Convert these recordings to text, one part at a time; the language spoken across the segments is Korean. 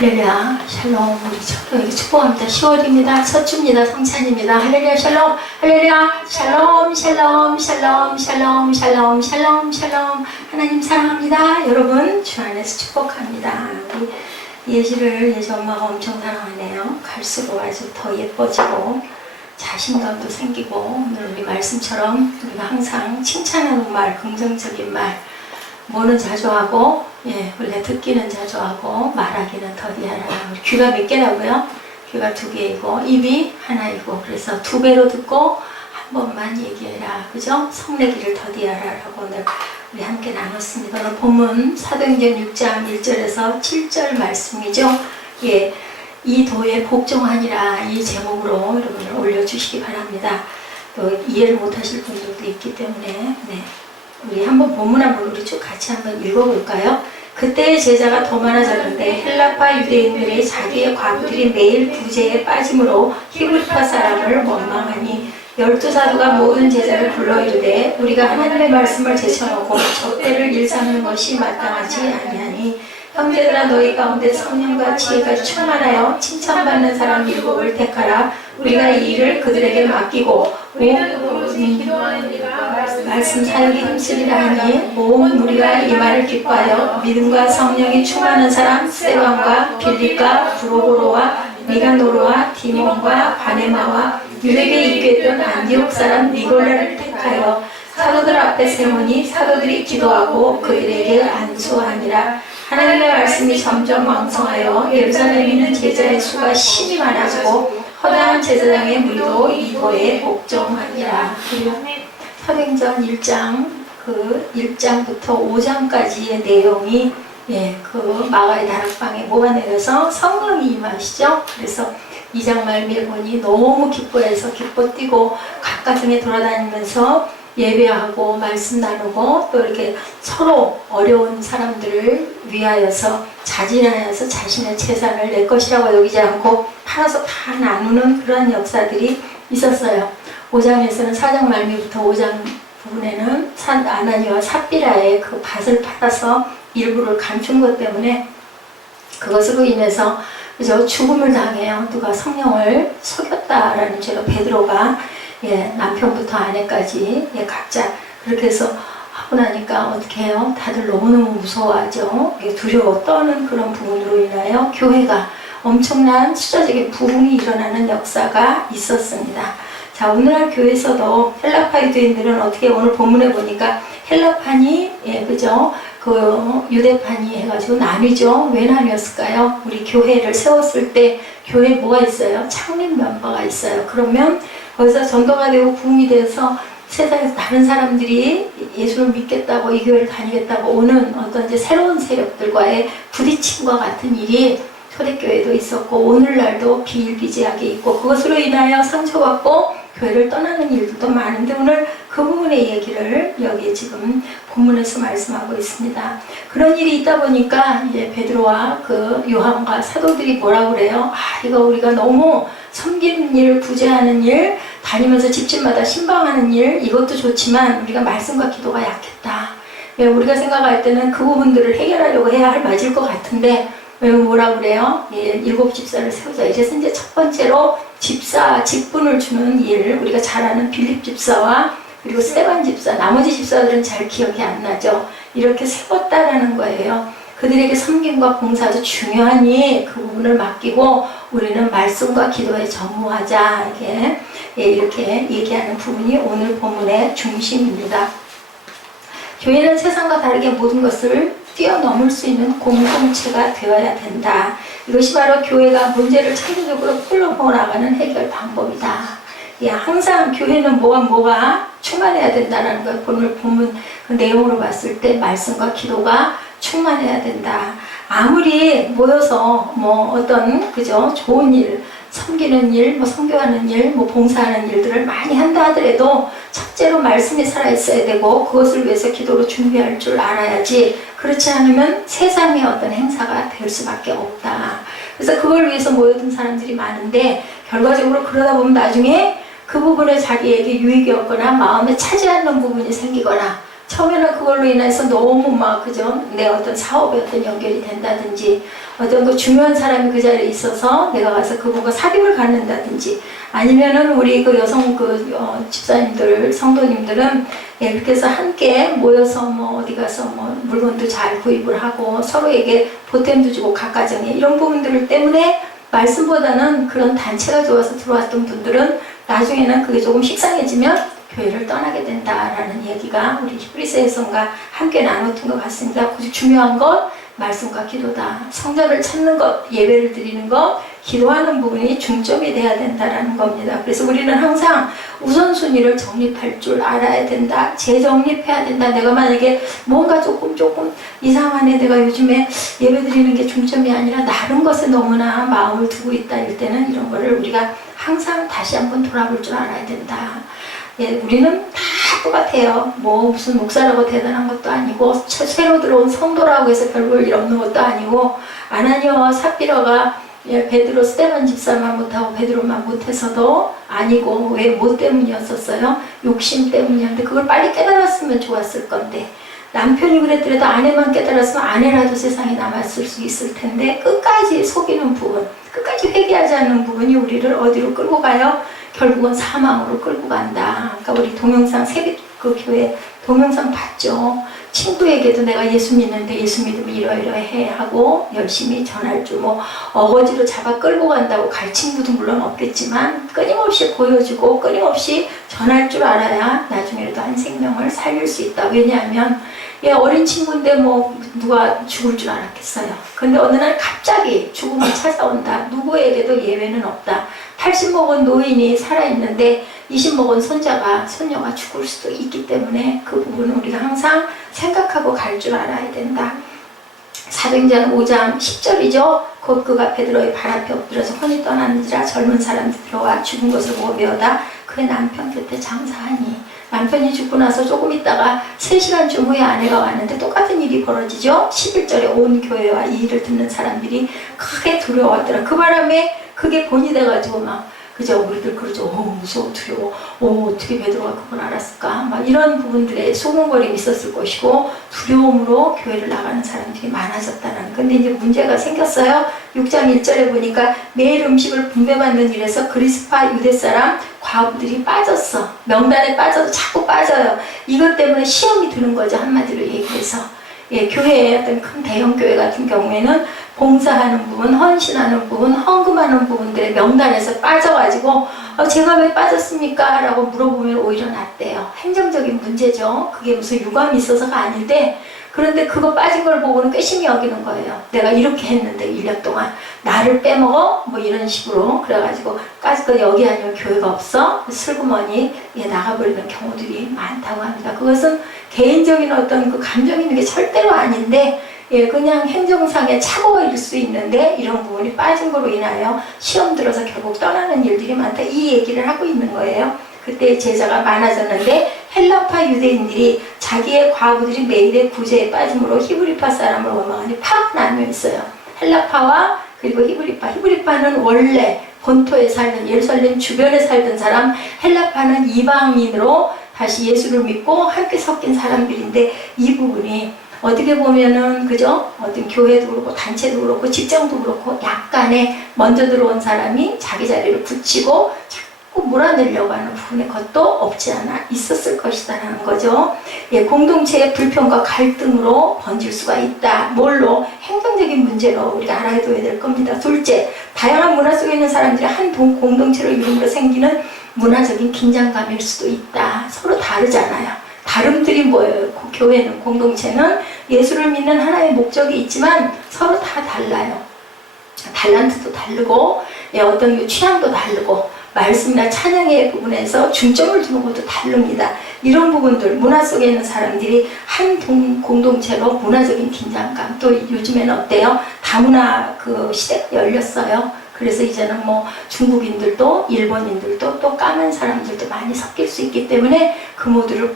할렐루야, 샬롬. 우리 청교에게 축복합니다. 10월입니다. 서주입니다. 성찬입니다. 할렐루야, 샬롬. 할렐루야, 샬롬, 샬롬, 샬롬, 샬롬, 샬롬, 샬롬, 샬롬. 하나님 사랑합니다. 여러분, 주 안에서 축복합니다. 우리 예지를 예지 엄마가 엄청 사랑하네요. 갈수록 아주 더 예뻐지고 자신감도 생기고, 오늘 우리 말씀처럼 우리가 항상 칭찬하는 말, 긍정적인 말, 뭐는 자주 하고, 원래 듣기는 자주 하고 말하기는 더디하라. 우리 귀가 몇 개라고요? 귀가 2개이고 입이 하나이고, 그래서 2배로 듣고 한 번만 얘기해라. 그죠? 성내기를 더디하라라고 오늘 우리 함께 나눴습니다. 오늘 본문 사도행전 6장 1절에서 7절 말씀이죠. 이 도에 복종하니라, 이 제목으로 여러분을 올려주시기 바랍니다. 또 이해를 못하실 분들도 있기 때문에 우리 한번 본문 한번 우리 쭉 같이 한번 읽어볼까요? 그때 제자가 더 많아졌는데 헬라파 유대인들의 자기의 과부들이 매일 부재에 빠짐으로 히브리파 사람을 원망하니 12사도가 모든 제자를 불러 이르되 우리가 하나님의 말씀을 제쳐놓고 적대를 일삼는 것이 마땅하지 아니하니 형제들아, 너희 가운데 성령과 지혜가 충만하여 칭찬받는 사람 7을 택하라. 우리가 이 일을 그들에게 맡기고 말씀 사역에 힘쓰리라 하니 온 무리가 이 말을 기뻐하여 믿음과 성령이 충만한 사람 스데반과 빌립과 브로고로와 니가노르와 디몬과 바네마와 유대에 입교했던 안디옥 사람 니골라를 택하여 사도들 앞에 세우니 사도들이 기도하고 그들에게 안수하니라. 하나님의 말씀이 점점 왕성하여 예루살렘에 있는 제자의 수가 심히 많아지고 허다한 제사장의 무리도 이 도에 복종하니라. 사도행전 1장 1장부터 5장까지의 내용이 그 마가의 다락방에 모아내려서 성령이 임하시죠. 그래서 2장 말미에 보니 너무 기뻐해서 기뻐 뛰고 가까스에 돌아다니면서 예배하고 말씀 나누고 또 이렇게 서로 어려운 사람들을 위하여서 자진하여서 자신의 재산을 내 것이라고 여기지 않고 팔아서 다 나누는 그런 역사들이 있었어요. 5장에서는 4장 말미부터 5장 부분에는 아나니와 삽비라의 그 밭을 팔아서 일부를 감춘 것 때문에 그것으로 인해서 죽음을 당해요. 누가 성령을 속였다라는 죄로 베드로가 남편부터 아내까지 각자 그렇게 해서 하고 나니까 어떻게 해요? 다들 너무너무 무서워하죠. 두려워 떠는 그런 부분으로 인하여 교회가 엄청난 수자적인 부흥이 일어나는 역사가 있었습니다. 자, 오늘날 교회에서도 헬라파 유대인들은 어떻게 오늘 본문에 보니까 헬라판이 그죠? 그 유대판이 해가지고 나뉘죠. 왜 나뉘었을까요? 우리 교회를 세웠을 때 교회에 뭐가 있어요? 창립 멤버가 있어요. 그러면 거기서 전도가 되고 부흥이 돼서 세상에서 다른 사람들이 예수를 믿겠다고 이 교회를 다니겠다고 오는 어떤 이제 새로운 세력들과의 부딪힘과 같은 일이 초대교회도 있었고 오늘날도 비일비재하게 있고 그것으로 인하여 상처받고 교회를 떠나는 일들도 많은데 오늘 그 부분의 얘기를 여기 지금 본문에서 말씀하고 있습니다. 그런 일이 있다 보니까 이제 베드로와 그 요한과 사도들이 뭐라고 그래요? 이거 우리가 너무 섬기는 일, 구제하는 일, 다니면서 집집마다 신방하는 일 이것도 좋지만 우리가 말씀과 기도가 약했다. 우리가 생각할 때는 그 부분들을 해결하려고 해야 할 맞을 것 같은데 뭐라 그래요? 7 집사를 세우자. 이래서 이제 첫 번째로 직분을 주는 일, 우리가 잘 아는 빌립 집사와 그리고 스데반 집사, 나머지 집사들은 잘 기억이 안 나죠. 이렇게 세웠다라는 거예요. 그들에게 섬김과 봉사도 중요하니 그 부분을 맡기고 우리는 말씀과 기도에 전무하자. 이렇게 얘기하는 부분이 오늘 본문의 중심입니다. 교회는 세상과 다르게 모든 것을 뛰어넘을 수 있는 공동체가 되어야 된다. 이것이 바로 교회가 문제를 창조적으로 풀어나가는 해결 방법이다. 항상 교회는 뭐가 충만해야 된다는 걸 오늘 본문 그 내용으로 봤을 때 말씀과 기도가 충만해야 된다. 아무리 모여서 어떤 그죠 좋은 일, 섬기는 일, 선교하는 일, 봉사하는 일들을 많이 한다 하더라도 첫째로 말씀이 살아있어야 되고 그것을 위해서 기도로 준비할 줄 알아야지. 그렇지 않으면 세상의 어떤 행사가 될 수밖에 없다. 그래서 그걸 위해서 모여든 사람들이 많은데 결과적으로 그러다 보면 나중에 그 부분에 자기에게 유익이 없거나 마음에 차지 않는 부분이 생기거나 처음에는 그걸로 인해서 너무 막 그죠? 내 어떤 사업에 어떤 연결이 된다든지 어떤 그 중요한 사람이 그 자리에 있어서 내가 가서 그분과 사귑을 갖는다든지 아니면은 우리 그 여성 집사님들 성도님들은 예, 그렇게 해서 함께 모여서 뭐 어디 가서 뭐 물건도 잘 구입을 하고 서로에게 보탬도 주고 각 가정에 이런 부분들 때문에 말씀보다는 그런 단체가 좋아서 들어왔던 분들은 나중에는 그게 조금 식상해지면 교회를 떠나게 된다라는 얘기가 우리 히브리서 여성과 함께 나눴던 것 같습니다. 그 중요한 건 말씀과 기도다. 성전을 찾는 것, 예배를 드리는 것, 기도하는 부분이 중점이 돼야 된다라는 겁니다. 그래서 우리는 항상 우선순위를 정립할 줄 알아야 된다. 재정립해야 된다. 내가 만약에 뭔가 조금 이상하네. 내가 요즘에 예배 드리는 게 중점이 아니라 다른 것에 너무나 마음을 두고 있다. 이럴 때는 이런 거를 우리가 항상 다시 한번 돌아볼 줄 알아야 된다. 예, 우리는 다 똑같아요. 뭐 무슨 목사라고 대단한 것도 아니고 새로 들어온 성도라고 해서 별 볼 일 없는 것도 아니고 아나니아와 삽비라가 예, 베드로 스데반 집사만 못하고 베드로만 못해서도 아니고 왜 뭐 때문이었었어요? 욕심 때문이었는데 그걸 빨리 깨달았으면 좋았을 건데 남편이 그랬더라도 아내만 깨달았으면 아내라도 세상에 남았을 수 있을 텐데 끝까지 속이는 부분, 끝까지 회개하지 않는 부분이 우리를 어디로 끌고 가요? 결국은 사망으로 끌고 간다. 그러니까 우리 동영상 그 교회 동영상 봤죠. 친구에게도 내가 예수 믿는데 예수 믿으면 이러이러해 하고 열심히 전할 줄 뭐 어거지로 잡아 끌고 간다고 갈 친구도 물론 없겠지만 끊임없이 보여주고 끊임없이 전할 줄 알아야 나중에라도 한 생명을 살릴 수 있다. 왜냐하면 얘 어린 친구인데 뭐 누가 죽을 줄 알았겠어요. 근데 어느 날 갑자기 죽음이 찾아온다. 누구에게도 예외는 없다. 80 먹은 노인이 살아있는데 20 먹은 손녀가 죽을 수도 있기 때문에 그 부분은 우리가 항상 생각하고 갈 줄 알아야 된다. 사도행전 5장 10절이죠. 곧 그가 베드로의 발 앞에 엎드려서 혼이 떠났는지라 젊은 사람들이 들어와 죽은 것을 보고 메어다 그의 남편 곁에 장사하니 남편이 죽고 나서 조금 있다가 3시간쯤 후에 아내가 왔는데 똑같은 일이 벌어지죠. 11절에 온 교회와 이 일을 듣는 사람들이 크게 두려워하더라. 그 바람에 그게 본이 돼가지고 막 그죠? 우리들 그러죠. 무서워 두려워. 어떻게 베드로가 그걸 알았을까? 막 이런 부분들에 소곤거림이 있었을 것이고 두려움으로 교회를 나가는 사람들이 많아졌다는. 근데 이제 문제가 생겼어요. 6장 1절에 보니까 매일 음식을 분배받는 일에서 그리스파 유대 사람 과부들이 빠졌어. 명단에 빠져서 자꾸 빠져요. 이것 때문에 시험이 드는 거죠. 한마디로 얘기해서. 예, 교회의 어떤 큰 대형 교회 같은 경우에는 봉사하는 부분, 헌신하는 부분, 헌금하는 부분들의 명단에서 빠져가지고 제가 왜 빠졌습니까? 라고 물어보면 오히려 낫대요. 행정적인 문제죠. 그게 무슨 유감이 있어서가 아닌데 그런데 그거 빠진 걸 보고는 꾀심이 여기는 거예요. 내가 이렇게 했는데 1년 동안 나를 빼먹어? 뭐 이런 식으로 그래가지고 까짓거 여기 아니면 교회가 없어? 슬그머니 나가버리는 경우들이 많다고 합니다. 그것은 개인적인 어떤 그 감정 있는 게 절대로 아닌데 그냥 행정상의 착오일 수 있는데 이런 부분이 빠진 거로 인하여 시험 들어서 결국 떠나는 일들이 많다. 이 얘기를 하고 있는 거예요. 그때 제자가 많아졌는데 헬라파 유대인들이 자기의 과부들이 매일의 구제에 빠짐으로 히브리파 사람을 원망하니 파가 나뉘어 있어요. 헬라파와 그리고 히브리파. 히브리파는 원래 본토에 살던 예루살렘 주변에 살던 사람, 헬라파는 이방인으로 다시 예수를 믿고 함께 섞인 사람들인데 이 부분이 어떻게 보면은 그죠? 어떤 교회도 그렇고 단체도 그렇고 직장도 그렇고 약간의 먼저 들어온 사람이 자기 자리를 굳히고 자꾸 몰아내려고 하는 부분의 것도 없지 않아 있었을 것이다라는 거죠. 공동체의 불평과 갈등으로 번질 수가 있다. 뭘로? 행정적인 문제로 우리가 알아둬야 될 겁니다. 둘째, 다양한 문화 속에 있는 사람들이 한 공동체를 이루므로 생기는 문화적인 긴장감일 수도 있다. 서로 다르잖아요. 다름들이 뭐예요? 교회는, 공동체는 예수를 믿는 하나의 목적이 있지만 서로 다 달라요. 달란트도 다르고 어떤 취향도 다르고 말씀이나 찬양의 부분에서 중점을 두는 것도 다릅니다. 이런 부분들, 문화 속에 있는 사람들이 한 공동체로 문화적인 긴장감, 또 요즘에는 어때요? 다문화 그 시대가 열렸어요. 그래서 이제는 뭐 중국인들도 일본인들도 또 까만 사람들도 많이 섞일 수 있기 때문에 그 모두를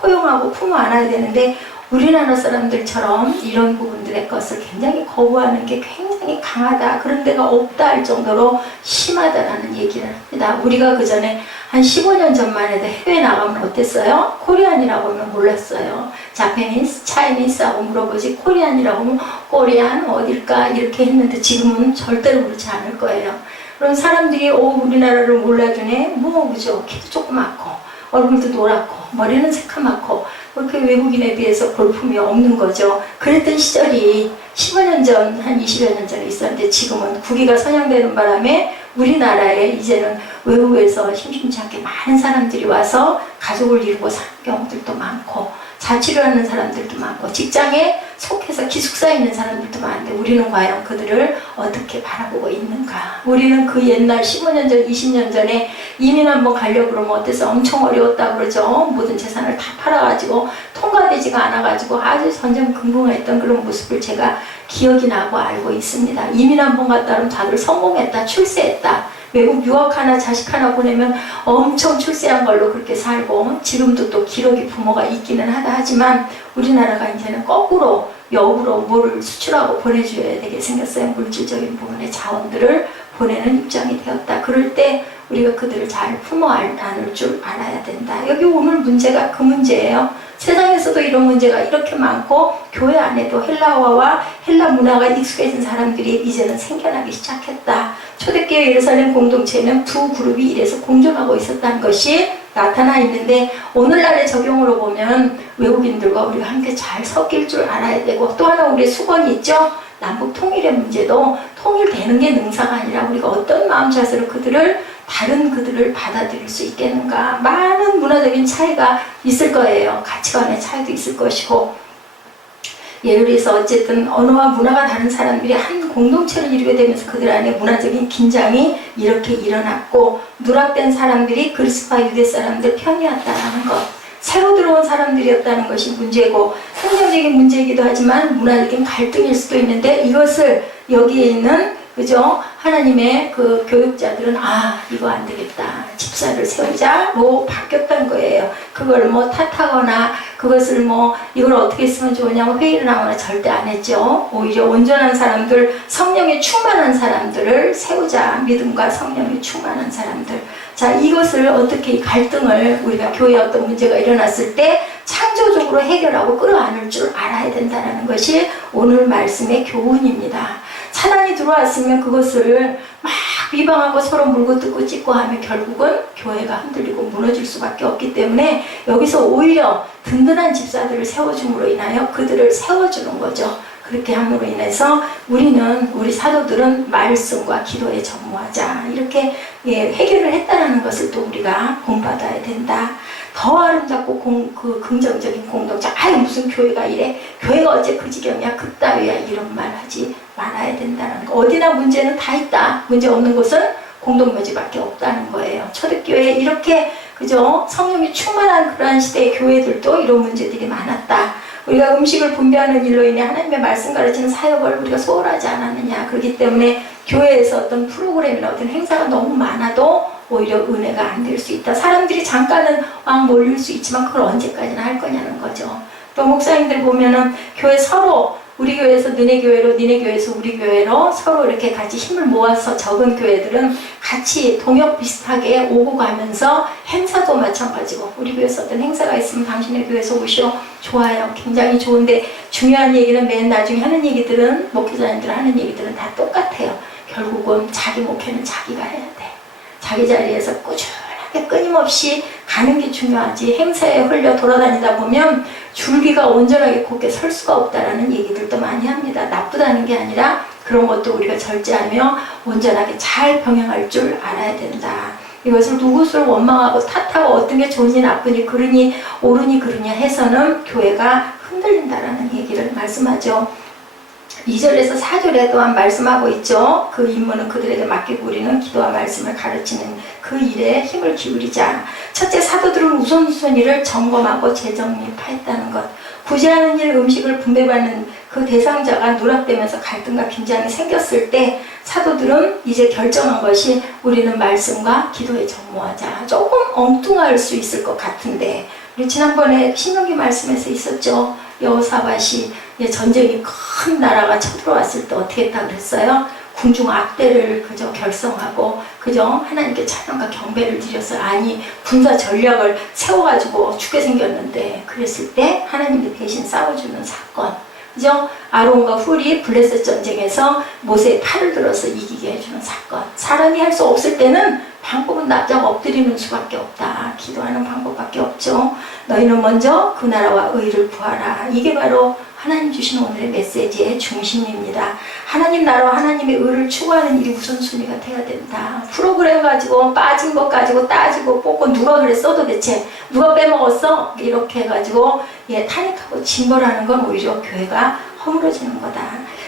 포용하고 품어 안아야 되는데 우리나라 사람들처럼 이런 부분들의 것을 굉장히 거부하는 게 굉장히 강하다. 그런 데가 없다 할 정도로 심하다라는 얘기를 합니다. 우리가 그 전에 한 15년 전만 해도 해외에 나가면 어땠어요? 코리안이라고 하면 몰랐어요. 자페니스, 차이니스하고 물어보지 코리안이라고 하면 코리안 어딜까 이렇게 했는데 지금은 절대로 그렇지 않을 거예요. 그런 사람들이 우리나라를 몰라주네. 그죠? 키도 조그맣고 얼굴도 노랗고 머리는 새카맣고 그렇게 외국인에 비해서 볼품이 없는 거죠. 그랬던 시절이 15년 전, 한 20여 년 전에 있었는데 지금은 국위가 선양되는 바람에 우리나라에 이제는 외국에서 심심치 않게 많은 사람들이 와서 가족을 이루고 사는 경우들도 많고 자취를 하는 사람들도 많고 직장에 속해서 기숙사에 있는 사람들도 많은데 우리는 과연 그들을 어떻게 바라보고 있는가? 우리는 그 옛날 15년 전, 20년 전에 이민 한번 가려고 그러면 어때서 엄청 어려웠다 그러죠. 모든 재산을 다 팔아가지고 통과되지가 않아가지고 아주 전전긍긍했던 그런 모습을 제가 기억이 나고 알고 있습니다. 이민 한번 갔다 그러면 다들 성공했다, 출세했다. 외국 유학하나 자식 하나 보내면 엄청 출세한 걸로 그렇게 살고 지금도 또 기러기 부모가 있기는 하다 하지만 우리나라가 이제는 거꾸로 역으로 뭐를 수출하고 보내줘야 되게 생겼어요. 물질적인 부분의 자원들을 보내는 입장이 되었다. 그럴 때 우리가 그들을 잘 품어 안을 줄 알아야 된다. 여기 오늘 문제가 그 문제예요. 세상에서도 이런 문제가 이렇게 많고 교회 안에도 헬라어와 헬라 문화가 익숙해진 사람들이 이제는 생겨나기 시작했다. 초대교회 예루살렘 공동체는 두 그룹이 이래서 공존하고 있었다는 것이 나타나 있는데 오늘날의 적용으로 보면 외국인들과 우리가 함께 잘 섞일 줄 알아야 되고 또 하나 우리의 수건이 있죠. 남북 통일의 문제도 통일되는 게 능사가 아니라 우리가 어떤 마음 자세로 다른 그들을 받아들일 수 있겠는가. 많은 문화적인 차이가 있을 거예요. 가치관의 차이도 있을 것이고 예를 들어서 어쨌든 언어와 문화가 다른 사람들이 한 공동체를 이루게 되면서 그들 안에 문화적인 긴장이 이렇게 일어났고 누락된 사람들이 그리스파 유대 사람들 편이었다는 것, 새로 들어온 사람들이었다는 것이 문제고 성경적인 문제이기도 하지만 문화적인 갈등일 수도 있는데 이것을 여기에 있는 그죠? 하나님의 그 교육자들은 이거 안 되겠다. 집사를 세우자로 바뀌었던 거예요. 그걸 뭐 탓하거나 그것을 이걸 어떻게 쓰면 좋으냐고 회의를 하거나 절대 안 했죠. 오히려 온전한 사람들, 성령에 충만한 사람들을 세우자. 믿음과 성령에 충만한 사람들. 자, 이것을 어떻게 갈등을 우리가 교회에 어떤 문제가 일어났을 때 창조적으로 해결하고 끌어안을 줄 알아야 된다는 것이 오늘 말씀의 교훈입니다. 사단이 들어왔으면 그것을 막 비방하고 서로 물고 뜯고 찢고 하면 결국은 교회가 흔들리고 무너질 수밖에 없기 때문에 여기서 오히려 든든한 집사들을 세워줌으로 인하여 그들을 세워주는 거죠. 그렇게 함으로 인해서 우리 사도들은 말씀과 기도에 전무하자 이렇게 해결을 했다는 것을 또 우리가 본받아야 된다. 더 아름답고 긍정적인 공동체. 무슨 교회가 이래? 교회가 어째 그 지경이야? 그따위야? 이런 말 하지 말아야 된다는 거. 어디나 문제는 다 있다. 문제 없는 곳은 공동묘지밖에 없다는 거예요. 초대교회에 이렇게 그죠? 성령이 충만한 그러한 시대의 교회들도 이런 문제들이 많았다. 우리가 음식을 분배하는 일로 인해 하나님의 말씀 가르치는 사역을 우리가 소홀하지 않았느냐. 그렇기 때문에 교회에서 어떤 프로그램이나 어떤 행사가 너무 많아도 오히려 은혜가 안 될 수 있다. 사람들이 잠깐은 막 몰릴 수 있지만 그걸 언제까지나 할 거냐는 거죠. 또 목사님들 보면은 교회 서로 우리 교회에서 너네 교회로, 니네 교회에서 우리 교회로 서로 이렇게 같이 힘을 모아서 적은 교회들은 같이 동역 비슷하게 오고 가면서 행사도 마찬가지고 우리 교회에서 어떤 행사가 있으면 당신의 교회에서 오시오. 좋아요. 굉장히 좋은데 중요한 얘기는 맨 나중에 하는 얘기들은 목회자님들 하는 얘기들은 다 똑같아요. 결국은 자기 목회는 자기가 해야 돼. 자기 자리에서 꾸준하게 끊임없이 가는 게 중요하지. 행사에 흘려 돌아다니다 보면 줄기가 온전하게 곧게 설 수가 없다라는 얘기들도 많이 합니다. 나쁘다는 게 아니라 그런 것도 우리가 절제하며 온전하게 잘 병행할 줄 알아야 된다. 이것을 누구를 원망하고 탓하고 어떤 게 좋으니 나쁘니 그러니 옳으니 그러냐 해서는 교회가 흔들린다라는 얘기를 말씀하죠. 2절에서 4절에 또한 말씀하고 있죠. 그 임무는 그들에게 맡기고 우리는 기도와 말씀을 가르치는 그 일에 힘을 기울이자. 첫째, 사도들은 우선순위를 점검하고 재정립했다는 것. 구제하는 일, 음식을 분배받는 그 대상자가 누락되면서 갈등과 긴장이 생겼을 때 사도들은 이제 결정한 것이 우리는 말씀과 기도에 전무하자. 조금 엉뚱할 수 있을 것 같은데 우리 지난번에 신명기 말씀에서 있었죠. 여호사밧이 전쟁이 큰 나라가 쳐들어왔을 때 어떻게 했다 그랬어요? 궁중 악대를 그저 결성하고 그죠? 하나님께 찬양과 경배를 드렸어요. 아니 군사 전략을 세워가지고 죽게 생겼는데 그랬을 때 하나님이 대신 싸워주는 사건, 그죠? 아론과 훌이 블레셋 전쟁에서 모세의 팔을 들어서 이기게 해주는 사건. 사람이 할 수 없을 때는 방법은 납작 엎드리는 수밖에 없다. 기도하는 방법밖에 없죠. 너희는 먼저 그 나라와 의를 구하라. 이게 바로 하나님 주신 오늘의 메시지의 중심입니다. 하나님 나라와 하나님의 의를 추구하는 일이 우선순위가 돼야 된다. 프로그램 가지고 빠진 것 가지고 따지고 뽑고 누가 그랬어 도대체 누가 빼먹었어 이렇게 해가지고 탄핵하고 징벌하는 건 오히려 교회가 허물어지는 거다.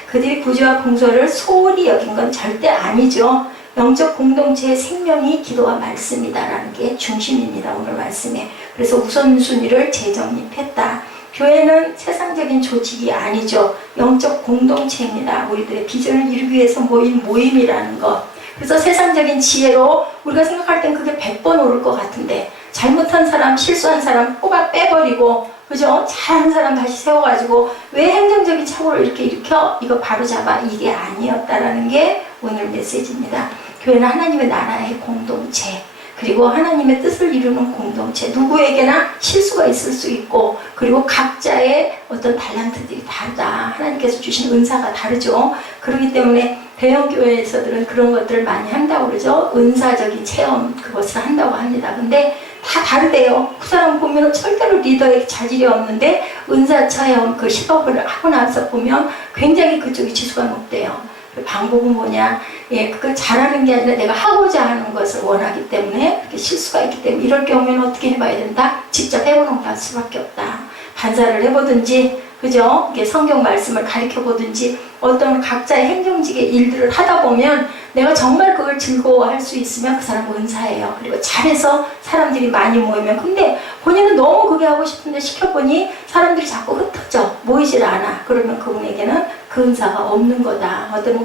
그들이 구제와 봉사를 소홀히 여긴 건 절대 아니죠. 영적 공동체의 생명이 기도와 말씀이다라는 게 중심입니다. 오늘 말씀에. 그래서 우선순위를 재정립했다. 교회는 세상적인 조직이 아니죠. 영적 공동체입니다. 우리들의 비전을 이루기 위해서 모인 모임이라는 것. 그래서 세상적인 지혜로 우리가 생각할 땐 그게 100번 오를 것 같은데 잘못한 사람, 실수한 사람 뽑아 빼버리고 그죠? 잘하는 사람 다시 세워가지고 왜 행정적인 착오를 이렇게 일으켜? 이거 바로 잡아. 이게 아니었다라는 게 오늘 메시지입니다. 교회는 하나님의 나라의 공동체, 그리고 하나님의 뜻을 이루는 공동체. 누구에게나 실수가 있을 수 있고, 그리고 각자의 어떤 달란트들이 다르다. 하나님께서 주신 은사가 다르죠. 그렇기 때문에 대형 교회에서들은 그런 것들을 많이 한다고 그러죠. 은사적인 체험, 그것을 한다고 합니다. 근데 다 다르대요. 그 사람 보면 절대로 리더의 자질이 없는데 은사 체험 그 실업을 하고 나서 보면 굉장히 그쪽이 지수가 높대요. 방법은 뭐냐? 그걸 잘하는 게 아니라 내가 하고자 하는 것을 원하기 때문에 그렇게 실수가 있기 때문에 이럴 경우에는 어떻게 해봐야 된다? 직접 해보는 수밖에 없다. 반사를 해보든지, 그죠? 성경 말씀을 가르쳐 보든지 어떤 각자의 행정직의 일들을 하다 보면 내가 정말 그걸 즐거워할 수 있으면 그 사람은 은사예요. 그리고 잘해서 사람들이 많이 모이면, 근데 본인은 너무 그게 하고 싶은데 시켜보니 사람들이 자꾸 흩어져 모이질 않아. 그러면 그분에게는 그 은사가 없는 거다. 어떤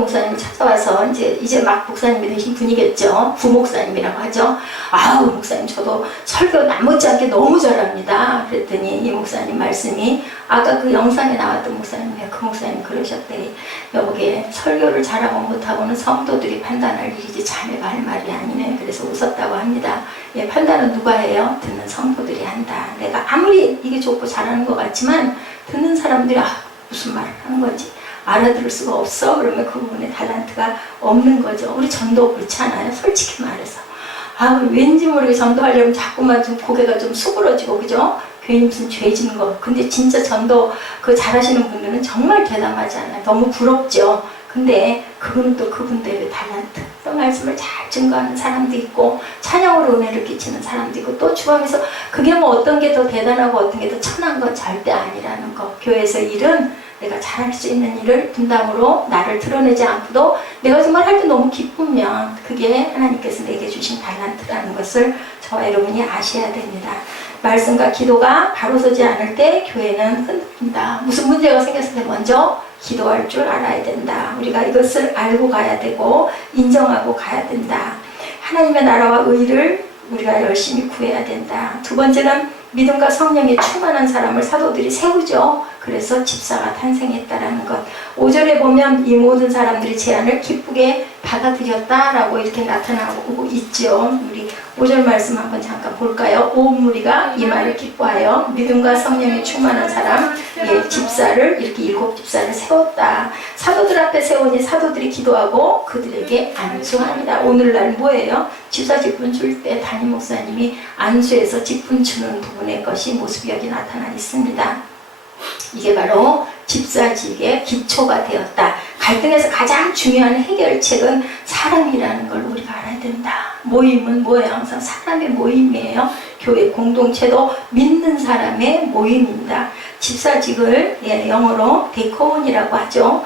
목사님을 찾아와서 이제 막 목사님이 되신 분이겠죠. 부목사님이라고 하죠. 아우 목사님 저도 설교 남못지않게 너무 잘합니다. 그랬더니 이 목사님 말씀이 아까 그 영상에 나왔던 목사님, 그 목사님 그러셨대. 여보게 설교를 잘하고 못하고는 성도들이 판단할 일이지 자매가 할 말이 아니네. 그래서 웃었다고 합니다. 판단은 누가 해요? 듣는 성도들이 한다. 내가 아무리 이게 좋고 잘하는 것 같지만 듣는 사람들이 무슨 말을 하는 건지 알아들을 수가 없어. 그러면 그 부분에 달란트가 없는 거죠. 우리 전도 그렇지 않아요? 솔직히 말해서. 왠지 모르게 전도하려면 자꾸만 좀 고개가 좀 수그러지고, 그죠? 괜히 무슨 죄 짓는 거. 근데 진짜 전도 그 잘하시는 분들은 정말 대담하지 않아요. 너무 부럽죠. 근데 그분은 또 그분들의 달란트, 또 말씀을 잘 증거하는 사람도 있고 찬양으로 은혜를 끼치는 사람도 있고 또 주방에서 그게 뭐 어떤 게 더 대단하고 어떤 게 더 천한 건 절대 아니라는 거. 교회에서 일은 내가 잘할 수 있는 일을 분담으로 나를 드러내지 않고도 내가 정말 할 때 너무 기쁘면 그게 하나님께서 내게 주신 달란트라는 것을 저와 여러분이 아셔야 됩니다. 말씀과 기도가 바로 서지 않을 때 교회는 흔들린다. 무슨 문제가 생겼을 때 먼저 기도할 줄 알아야 된다. 우리가 이것을 알고 가야 되고 인정하고 가야 된다. 하나님의 나라와 의를 우리가 열심히 구해야 된다. 두 번째는 믿음과 성령에 충만한 사람을 사도들이 세우죠. 그래서 집사가 탄생했다라는 것. 5절에 보면 이 모든 사람들이 제안을 기쁘게 받아들였다라고 이렇게 나타나고 있죠. 우리 5절 말씀 한번 잠깐 볼까요? 온 무리가 이 말을 기뻐하여 믿음과 성령에 충만한 사람, 집사를 이렇게 7 집사를 세웠다. 사도들 앞에 세우니 사도들이 기도하고 그들에게 안수합니다. 오늘날 뭐예요? 집사 직분 줄 때 담임 목사님이 안수해서 직분 주는 부분의 것이 모습이 여기 나타나 있습니다. 이게 바로 집사직의 기초가 되었다. 갈등에서 가장 중요한 해결책은 사람이라는 걸 우리가 알아야 된다. 모임은 뭐예요? 항상 사람의 모임이에요. 교회 공동체도 믿는 사람의 모임입니다. 집사직을 영어로 데코온이라고 하죠.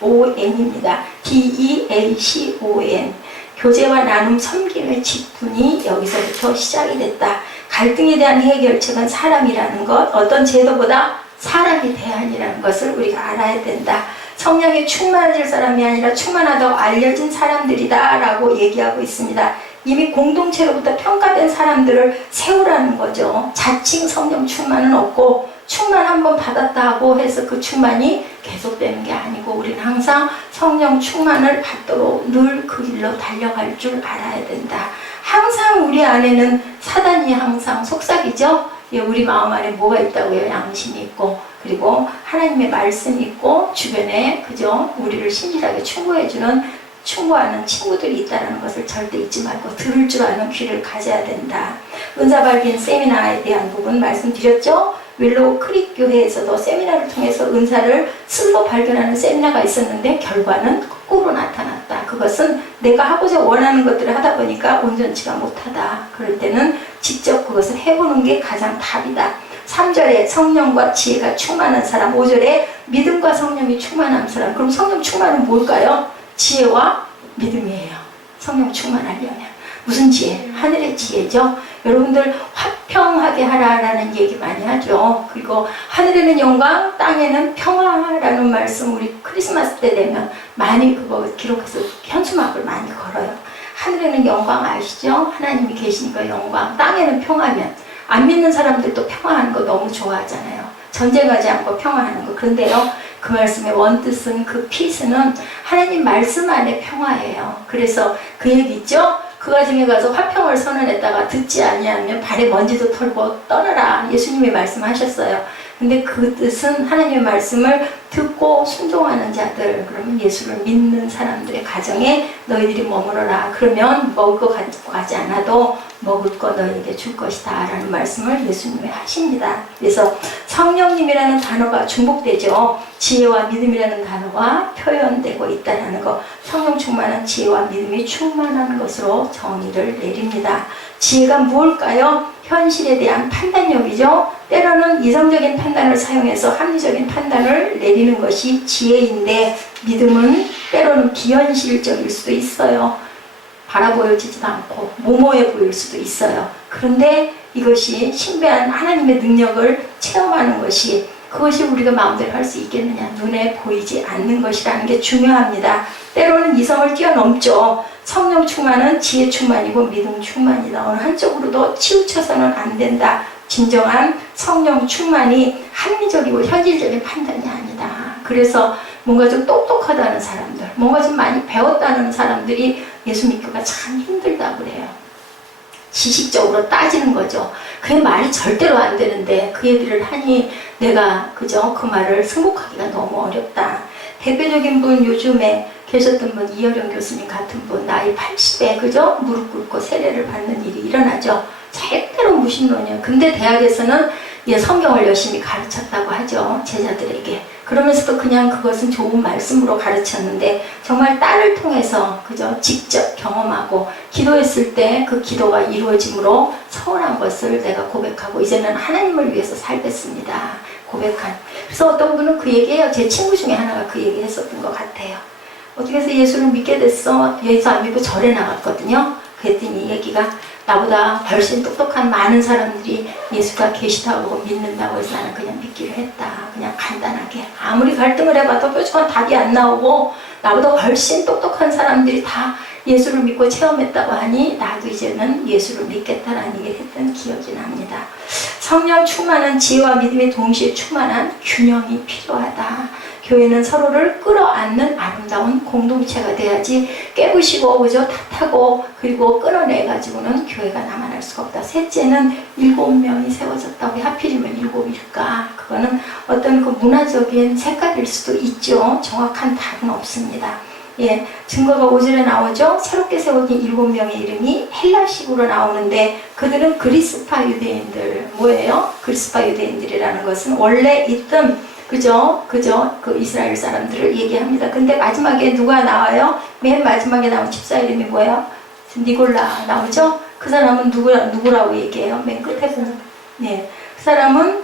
DEACOKON입니다. DEACON. 교제와 나눔 섬김의 직분이 여기서부터 시작이 됐다. 갈등에 대한 해결책은 사람이라는 것, 어떤 제도보다 사람이 대안이라는 것을 우리가 알아야 된다. 성령에 충만해질 사람이 아니라 충만하다고 알려진 사람들이다 라고 얘기하고 있습니다. 이미 공동체로부터 평가된 사람들을 세우라는 거죠. 자칭 성령 충만은 없고 충만 한번 받았다고 해서 그 충만이 계속되는 게 아니고 우리는 항상 성령 충만을 받도록 늘 그 길로 달려갈 줄 알아야 된다. 항상 우리 안에는 사단이 항상 속삭이죠. 예, 우리 마음 안에 뭐가 있다고요? 양심이 있고, 그리고 하나님의 말씀이 있고, 주변에 그죠? 우리를 신실하게 충고하는 친구들이 있다는 것을 절대 잊지 말고 들을 줄 아는 귀를 가져야 된다. 은사발견 세미나에 대한 부분 말씀드렸죠? 윌로우 크릭 교회에서도 세미나를 통해서 은사를 스스로 발견하는 세미나가 있었는데 결과는 거꾸로 나타났다. 그것은 내가 하고자 원하는 것들을 하다 보니까 온전치가 못하다. 그럴 때는 직접 그것을 해보는 게 가장 답이다. 3절에 성령과 지혜가 충만한 사람, 5절에 믿음과 성령이 충만한 사람. 그럼 성령 충만은 뭘까요? 지혜와 믿음이에요. 성령 충만하려면. 무슨 지혜? 하늘의 지혜죠. 여러분들 화평하게 하라라는 얘기 많이 하죠. 그리고 하늘에는 영광, 땅에는 평화라는 말씀 우리 크리스마스 때 되면 많이 그거 기록해서 현수막을 많이 걸어요. 하늘에는 영광 아시죠? 하나님이 계시니까 영광. 땅에는 평화면 안 믿는 사람들도 평화하는 거 너무 좋아하잖아요. 전쟁하지 않고 평화하는 거. 그런데요, 그 말씀의 원뜻은 그 피스는 하나님 말씀 안에 평화예요. 그래서 그 얘기 있죠? 그 가정에 가서 화평을 선언했다가 듣지 아니하면 발에 먼지도 털고 떠나라. 예수님이 말씀하셨어요. 근데 그 뜻은 하나님의 말씀을 듣고 순종하는 자들, 그러면 예수를 믿는 사람들의 가정에 너희들이 머무러라. 그러면 먹을 거 가지고 가지 않아도 먹을 거 너희에게 줄 것이다 라는 말씀을 예수님이 하십니다. 그래서 성령님이라는 단어가 중복되죠. 지혜와 믿음이라는 단어가 표현되고 있다는 거. 성령 충만한 지혜와 믿음이 충만한 것으로 정의를 내립니다. 지혜가 무엇일까요? 현실에 대한 판단력이죠. 때로는 이성적인 판단을 사용해서 합리적인 판단을 내리는 것이 지혜인데, 믿음은 때로는 비현실적일 수도 있어요. 바라보여지지도 않고 모모해 보일 수도 있어요. 그런데 이것이 신비한 하나님의 능력을 체험하는 것이, 그것이 우리가 마음대로 할 수 있겠느냐? 눈에 보이지 않는 것이라는 게 중요합니다. 때로는 이성을 뛰어넘죠. 성령 충만은 지혜 충만이고 믿음 충만이다. 어느 한쪽으로도 치우쳐서는 안 된다. 진정한 성령 충만이 합리적이고 현실적인 판단이 아니다. 그래서 뭔가 좀 똑똑하다는 사람들, 뭔가 좀 많이 배웠다는 사람들이 예수 믿기가 참 힘들다고 그래요. 지식적으로 따지는 거죠. 그 말이 절대로 안 되는데 그 얘기를 하니 내가 그죠? 그 말을 승복하기가 너무 어렵다. 대표적인 분, 요즘에 계셨던 분, 이어령 교수님 같은 분, 나이 80에 그죠? 무릎 꿇고 세례를 받는 일이 일어나죠. 절대로 무신론이에요. 근데 대학에서는 성경을 열심히 가르쳤다고 하죠. 제자들에게. 그러면서도 그냥 그것은 좋은 말씀으로 가르쳤는데, 정말 딸을 통해서 그죠? 직접 경험하고 기도했을 때 그 기도가 이루어짐으로 서운한 것을 내가 고백하고 이제는 하나님을 위해서 살겠습니다. 고백한. 그래서 어떤 분은 그 얘기예요. 제 친구 중에 하나가 그 얘기 했었던 것 같아요. 어떻게 해서 예수를 믿게 됐어? 예수 안 믿고 절에 나갔거든요. 그랬더니 이 얘기가, 나보다 훨씬 똑똑한 많은 사람들이 예수가 계시다고 믿는다고 해서 나는 그냥 믿기로 했다. 그냥 간단하게. 아무리 갈등을 해봐도 뾰족한 답이 안 나오고 나보다 훨씬 똑똑한 사람들이 다 예수를 믿고 체험했다고 하니 나도 이제는 예수를 믿겠다라는 얘기를 했던 기억이 납니다. 성령 충만한 지혜와 믿음이 동시에 충만한 균형이 필요하다. 교회는 서로를 끌어안는 아름다운 공동체가 돼야지 깨부시고 그죠? 탓하고 그리고 끌어내가지고는 교회가 남아날 수가 없다. 셋째는 7명이 세워졌다. 왜 하필이면 7일까? 그거는 어떤 그 문화적인 색깔일 수도 있죠. 정확한 답은 없습니다. 예, 증거가 5절에 나오죠. 새롭게 세워진 7명의 이름이 헬라식으로 나오는데 그들은 그리스파 유대인들. 뭐예요? 그리스파 유대인들이라는 것은 원래 있던 그죠? 그 이스라엘 사람들을 얘기합니다. 근데 마지막에 누가 나와요? 맨 마지막에 나온 집사 이름이 뭐예요? 니골라 나오죠? 그 사람은 누구라고 얘기해요? 맨 끝에 보면. 네. 그 사람은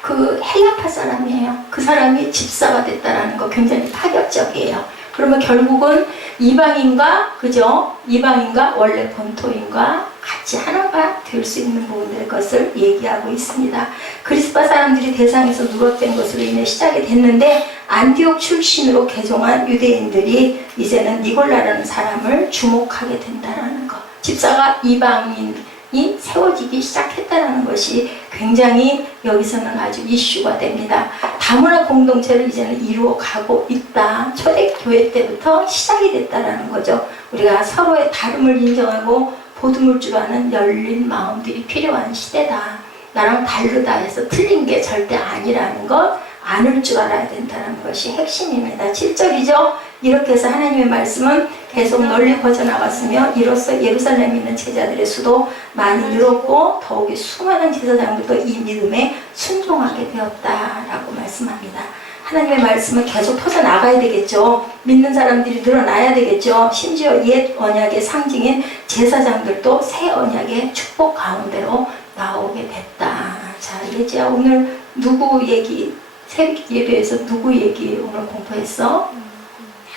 그 헬라파 사람이에요. 그 사람이 집사가 됐다라는 거 굉장히 파격적이에요. 그러면 결국은 이방인과 그죠? 이방인과 원래 본토인과 같이 하나가 될 수 있는 부분들의 것을 얘기하고 있습니다. 그리스파 사람들이 대상에서 누락된 것으로 인해 시작이 됐는데 안디옥 출신으로 개종한 유대인들이 이제는 니골라라는 사람을 주목하게 된다는 것. 집사가 이방인이 세워지기 시작했다는 것이 굉장히 여기서는 아주 이슈가 됩니다. 다문화 공동체를 이제는 이루어가고 있다. 초대교회 때부터 시작이 됐다라는 거죠. 우리가 서로의 다름을 인정하고 보듬을 줄 아는 열린 마음들이 필요한 시대다. 나랑 다르다 해서 틀린 게 절대 아니라는 것 아는 줄 알아야 된다는 것이 핵심입니다. 7절이죠. 이렇게 해서 하나님의 말씀은 계속 널리 퍼져나갔으며 이로써 예루살렘에 있는 제자들의 수도 많이 늘었고 더욱이 수많은 제사장들도 이 믿음에 순종하게 되었다라고 말씀합니다. 하나님의 말씀은 계속 퍼져나가야 되겠죠. 믿는 사람들이 늘어나야 되겠죠. 심지어 옛 언약의 상징인 제사장들도 새 언약의 축복 가운데로 나오게 됐다. 자, 예지야 오늘 누구 얘기, 새벽 예배에서 누구 얘기 오늘 공부했어?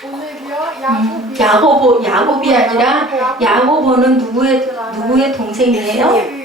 오늘이요? 야고보, 이 아니라 야고보는 누구의 동생이에요?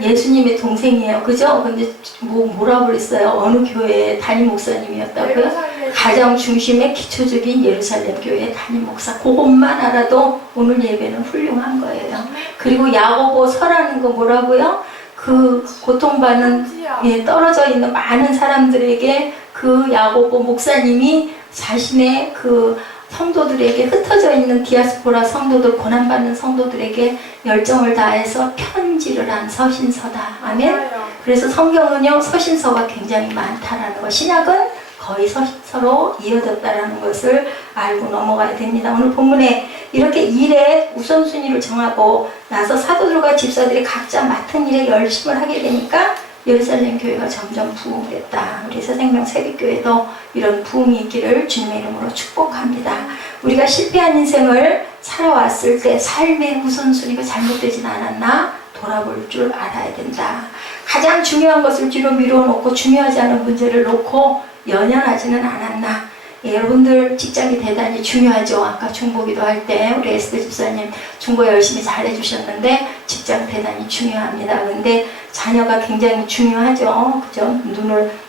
예수님의 동생이에요. 그죠? 근데 뭐라고 그랬어요? 어느 교회의 담임 목사님이었다고요? 가장 중심의 기초적인 예루살렘 교회의 담임 목사. 그것만 알아도 오늘 예배는 훌륭한 거예요. 그리고 야고보서라는 거 뭐라고요? 그 고통받는 떨어져 있는 많은 사람들에게 그 야고보 목사님이 자신의 그 성도들에게 흩어져 있는 디아스포라 성도들, 고난받는 성도들에게 열정을 다해서 편지를 한 서신서다. 아멘. 그래서 성경은요 서신서가 굉장히 많다라는 거. 신약은 거의 서신서로 이어졌다라는 것을 알고 넘어가야 됩니다. 오늘 본문에 이렇게 일의 우선순위를 정하고 나서 사도들과 집사들이 각자 맡은 일에 열심을 하게 되니까 예루살렘 교회가 점점 부흥됐다. 우리 새생명 새벽교회도 이런 부흥이 있기를 주님의 이름으로 축복합니다. 우리가 실패한 인생을 살아왔을 때 삶의 우선순위가 잘못되진 않았나 돌아볼 줄 알아야 된다. 가장 중요한 것을 뒤로 미뤄놓고 중요하지 않은 문제를 놓고 연연하지는 않았나. 여러분들 직장이 대단히 중요하죠. 아까 중보기도 할 때 우리 에스더 집사님 중보 열심히 잘 해주셨는데 직장 대단히 중요합니다. 근데 자녀가 굉장히 중요하죠. 그죠?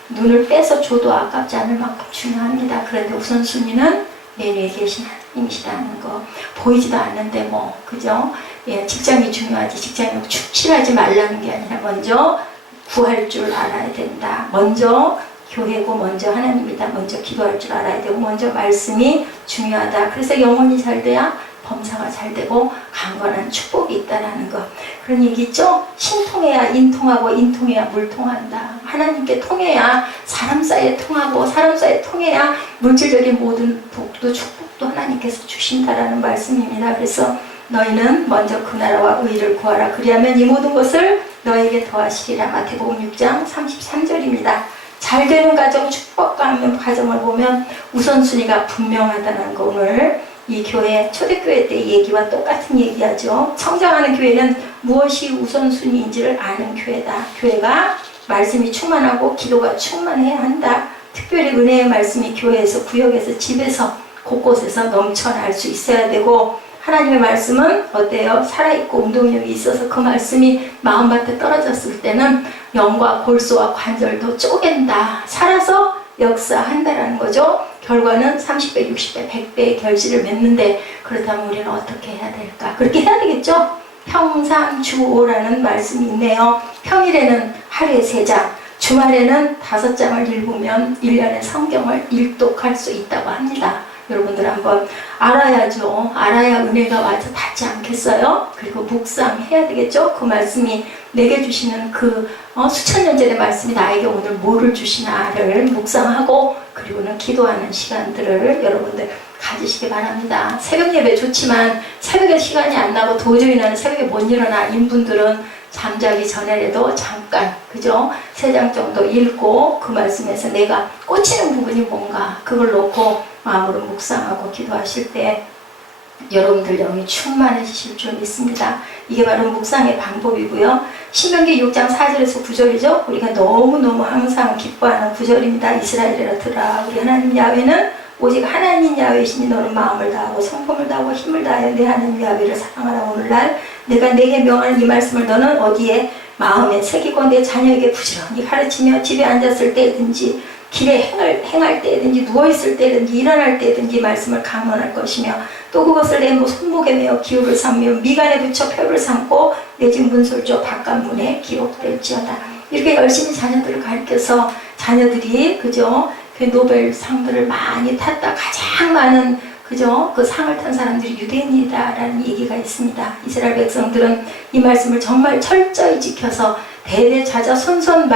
눈을 빼서 줘도 아깝지 않을 만큼 중요합니다. 그런데 우선순위는 내 위에 계신 하나님이시라는 거. 보이지도 않는데 뭐 그죠? 예, 직장이 중요하지. 직장이 축칠하지 말라는 게 아니라 먼저 구할 줄 알아야 된다. 먼저 교회고 먼저 하나님이다. 먼저 기도할 줄 알아야 되고 먼저 말씀이 중요하다. 그래서 영혼이 잘 돼야 범사가 잘 되고 강건한 축복이 있다라는 것. 그런 얘기 있죠? 신통해야 인통하고 인통해야 물통한다. 하나님께 통해야 사람 사이에 통하고 사람 사이에 통해야 물질적인 모든 복도 축복도 하나님께서 주신다라는 말씀입니다. 그래서 너희는 먼저 그 나라와 의를 구하라. 그리하면 이 모든 것을 너에게 더하시리라. 마태복음 6장 33절입니다. 잘 되는 가정, 축복받는 가정을 보면 우선순위가 분명하다는 거. 오늘 이 교회, 초대교회 때 얘기와 똑같은 얘기하죠. 성장하는 교회는 무엇이 우선순위인지를 아는 교회다. 교회가 말씀이 충만하고 기도가 충만해야 한다. 특별히 은혜의 말씀이 교회에서, 구역에서, 집에서, 곳곳에서 넘쳐날 수 있어야 되고 하나님의 말씀은 어때요? 살아있고 운동력이 있어서 그 말씀이 마음밭에 떨어졌을 때는 영과 골수와 관절도 쪼갠다. 살아서 역사한다라는 거죠. 결과는 30배, 60배, 100배의 결실을 맺는데 그렇다면 우리는 어떻게 해야 될까? 그렇게 해야 되겠죠? 평상주오라는 말씀이 있네요. 평일에는 하루에 3장, 주말에는 5장을 읽으면 1년의 성경을 일독할 수 있다고 합니다. 여러분들 한번 알아야죠. 알아야 은혜가 와서 닿지 않겠어요? 그리고 묵상해야 되겠죠? 그 말씀이 내게 주시는 그 수천 년 전의 말씀이 나에게 오늘 뭐를 주시나를 묵상하고 그리고는 기도하는 시간들을 여러분들 가지시기 바랍니다. 새벽 예배 좋지만 새벽에 시간이 안 나고 도저히 나는 새벽에 못 일어나 인분들은 잠자기 전에라도 잠깐 그죠? 3장 정도 읽고 그 말씀에서 내가 꽂히는 부분이 뭔가 그걸 놓고 마음으로 묵상하고 기도하실 때 여러분들 영이 충만해지실 줄 믿습니다. 이게 바로 묵상의 방법이고요. 신명기 6장 4절에서 9절이죠. 우리가 너무너무 항상 기뻐하는 구절입니다. 이스라엘이라 들으라. 우리 하나님 야훼는 오직 하나님 야훼시니 너는 마음을 다하고 성품을 다하고 힘을 다하여 내 하나님 야훼를 사랑하라. 오늘날 내가 내게 명하는 이 말씀을 너는 어디에 마음에 새기고 내 자녀에게 부지런히 가르치며 집에 앉았을 때든지 길에 행할 때든지 누워있을 때든지 일어날 때든지 말씀을 강론할 것이며 또 그것을 내 손목에 메어 기울을 삼며 미간에 붙여 표를 삼고 내 집 문설주 바깥문에 기록될지어다. 이렇게 열심히 자녀들을 가르쳐서 자녀들이 그죠? 그 노벨상들을 많이 탔다. 가장 많은 그죠? 그 상을 탄 사람들이 유대인이다라는 얘기가 있습니다. 이스라엘 백성들은 이 말씀을 정말 철저히 지켜서 대대자자손손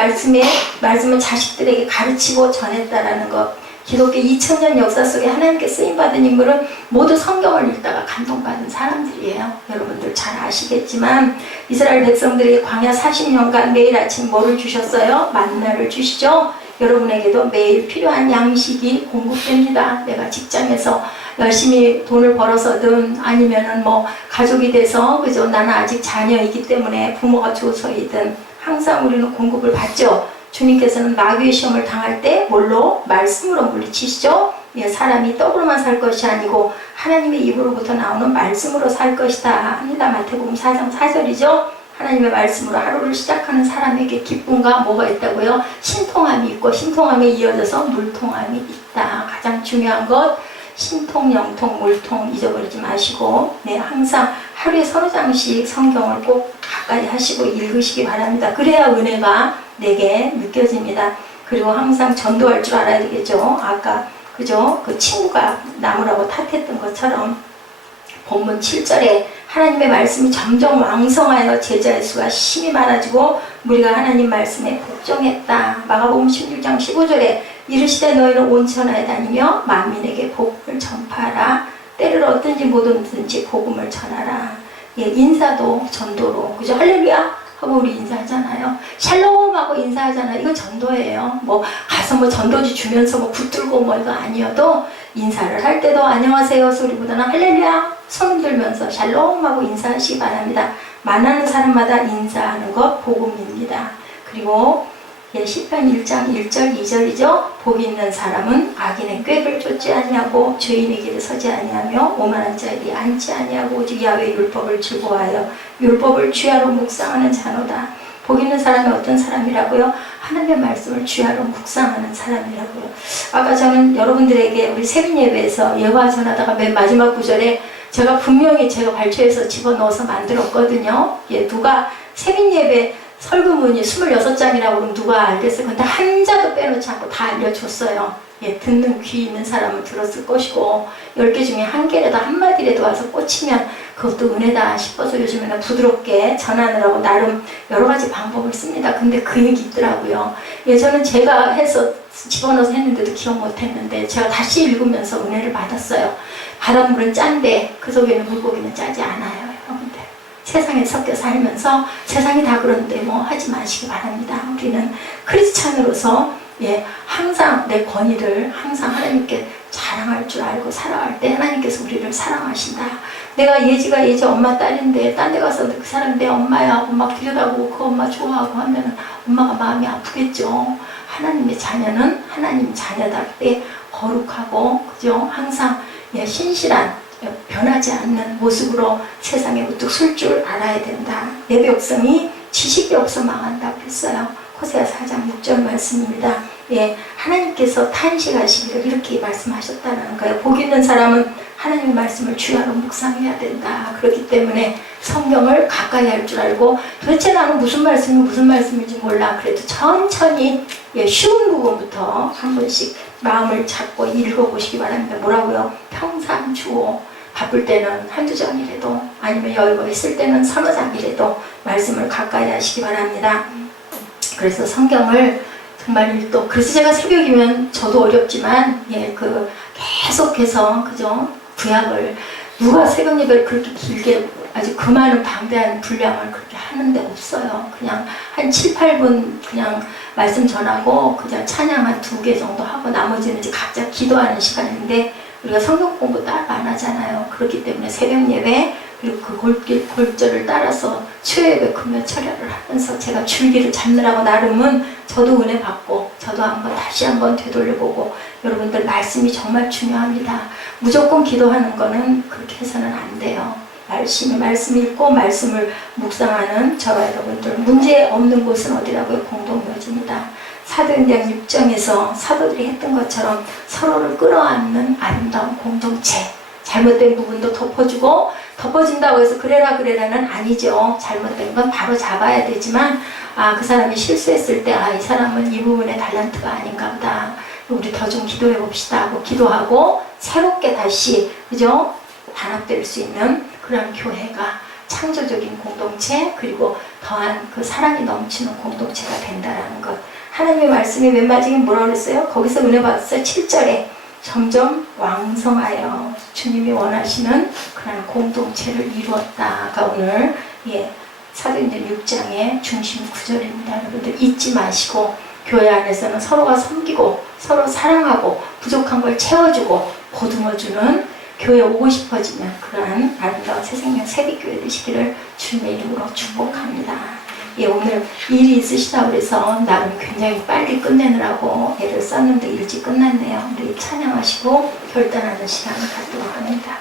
말씀을 자식들에게 가르치고 전했다라는 것. 기독교 2000년 역사 속에 하나님께 쓰임받은 인물은 모두 성경을 읽다가 감동받은 사람들이에요. 여러분들 잘 아시겠지만 이스라엘 백성들에게 광야 40년간 매일 아침 뭐를 주셨어요? 만나를 주시죠. 여러분에게도 매일 필요한 양식이 공급됩니다. 내가 직장에서 열심히 돈을 벌어서든 아니면은 뭐 가족이 돼서 그죠? 나는 아직 자녀이기 때문에 부모가 줘서이든 항상 우리는 공급을 받죠. 주님께서는 마귀의 시험을 당할 때 뭘로? 말씀으로 물리치시죠. 예, 사람이 떡으로만 살 것이 아니고 하나님의 입으로부터 나오는 말씀으로 살 것이다 합니다. 마태복음 4장 4절이죠. 하나님의 말씀으로 하루를 시작하는 사람에게 기쁨과 뭐가 있다고요? 신통함이 있고 신통함에 이어져서 물통함이 있다. 가장 중요한 것 신통, 영통, 물통 잊어버리지 마시고 네, 항상 하루에 서너 장씩 성경을 꼭 가까이 하시고 읽으시기 바랍니다. 그래야 은혜가 내게 느껴집니다. 그리고 항상 전도할 줄 알아야 되겠죠. 아까 그죠? 그 친구가 나무라고 탓했던 것처럼 본문 7절에 하나님의 말씀이 점점 왕성하여 제자의 수가 심히 많아지고 우리가 하나님 말씀에 복종했다. 마가복음 16장 15절에 이르시되 너희는 온 천하에 다니며 만민에게 복음을 전파하라. 때를 얻든지 못 얻든지 복음을 전하라. 예, 인사도 전도로 그죠? 할렐루야 하고 우리 인사하잖아요. 샬롬 하고 인사하잖아요. 이거 전도예요. 뭐 가서 뭐 전도지 주면서 뭐 붙들고 뭐 이거 아니어도 인사를 할 때도 안녕하세요 소리보다는 할렐루야 손 들면서 샬롬 하고 인사하시기 바랍니다. 만나는 사람마다 인사하는 것 복음입니다. 그리고 예, 시편 1장 1절 2절이죠. 복 있는 사람은 악인의 꾀를 쫓지 아니하고 죄인의 길에 서지 아니하며 오만한 자에게 앉지 아니하고 오직 야훼의 율법을 즐거워하여 율법을 주야로 묵상하는 자노다. 복 있는 사람이 어떤 사람이라고요? 하나님의 말씀을 주야로 묵상하는 사람이라고요. 아까 저는 여러분들에게 우리 세빈 예배에서 예화 전하다가 맨 마지막 구절에 제가 분명히 제가 발췌해서 집어넣어서 만들었거든요. 예, 누가 세빈 예배 설교문이 26장이라고 그러면 누가 알겠어요? 근데 한 자도 빼놓지 않고 다 알려줬어요. 예, 듣는 귀 있는 사람은 들었을 것이고 10개 중에 한 개라도 한마디라도 와서 꽂히면 그것도 은혜다 싶어서 요즘에는 부드럽게 전하느라고 나름 여러 가지 방법을 씁니다. 근데 그 얘기 있더라고요. 예전은 제가 해서 집어넣어서 했는데도 기억 못했는데 제가 다시 읽으면서 은혜를 받았어요. 바닷물은 짠데 그 속에 있는 물고기는 짜지 않아요. 여러분들. 세상에 섞여 살면서 세상이 다 그런데 뭐 하지 마시기 바랍니다. 우리는 크리스찬으로서 예, 항상 내 권위를 항상 하나님께 자랑할 줄 알고 살아갈 때 하나님께서 우리를 사랑하신다. 내가 예지가 예지 엄마 딸인데 딴 데 가서 그 사람 내 엄마야 하고 막 들여다보고 그 엄마 좋아하고 하면 엄마가 마음이 아프겠죠. 하나님의 자녀는 하나님 자녀답게 거룩하고 그죠? 항상 예, 신실한 변하지 않는 모습으로 세상에 우뚝 설 줄 알아야 된다. 내 백성이 지식이 없어 망한다고 했어요. 호세아 4장 6절 말씀입니다. 예, 하나님께서 탄식하시기를 이렇게 말씀하셨다는 거예요. 복 있는 사람은 하나님의 말씀을 주야로 묵상해야 된다. 그렇기 때문에 성경을 가까이 할 줄 알고 도대체 나는 무슨 말씀인지 몰라. 그래도 천천히 예, 쉬운 부분부터 한 번씩 마음을 잡고 읽어보시기 바랍니다. 뭐라고요? 평상 주오. 바쁠 때는 한두 장이라도 아니면 여유가 있을 때는 서너 장이라도 말씀을 가까이 하시기 바랍니다. 그래서 성경을 정말 또 그래서 제가 새벽이면 저도 어렵지만 예, 그 계속해서 그죠? 구약을 누가 새벽 예배를 그렇게 길게 아주 그 많은 방대한 분량을 그렇게 하는데 없어요. 그냥 한 7, 8분 그냥 말씀 전하고 그냥 찬양 한 2개 정도 하고 나머지는 이제 각자 기도하는 시간인데 우리가 성경 공부 따로 안 하잖아요. 그렇기 때문에 새벽 예배 그리고 그 골절을 따라서 수요예배 금요 철야를 하면서 제가 줄기를 잡느라고 나름은 저도 은혜 받고 저도 다시 한번 되돌려보고 여러분들 말씀이 정말 중요합니다. 무조건 기도하는 거는 그렇게 해서는 안 돼요. 열심히 말씀 읽고 말씀을 묵상하는 저와 여러분들, 문제 없는 곳은 어디라고요? 공동묘지입니다. 사도행전 6장에서 사도들이 했던 것처럼 서로를 끌어안는 아름다운 공동체, 잘못된 부분도 덮어주고, 덮어준다고 해서 그래라는 아니죠. 잘못된 건 바로 잡아야 되지만, 그 사람이 실수했을 때 이 사람은 이 부분에 달란트가 아닌가 보다, 우리 더 좀 기도해 봅시다 하고 기도하고 새롭게 다시, 그죠? 단합될 수 있는 그런 교회가, 창조적인 공동체, 그리고 더한 그 사랑이 넘치는 공동체가 된다라는 것. 하나님의 말씀이 맨 마지막에 뭐라고 그랬어요? 거기서 은혜 받았어요. 7절에 점점 왕성하여 주님이 원하시는 그런 공동체를 이루었다가 오늘 사도행전 6장의 중심 구절입니다. 여러분들 잊지 마시고, 교회 안에서는 서로가 섬기고 서로 사랑하고 부족한 걸 채워주고 보듬어주는 교회 오고 싶어지는 그러한 아름다운 새생명 세비교회 되시기를 주님의 이름으로 축복합니다. 오늘 일이 있으시다고 그래서 나름 굉장히 빨리 끝내느라고 애를 썼는데 일찍 끝났네요. 우리 찬양하시고 결단하는 시간을 갖도록 합니다.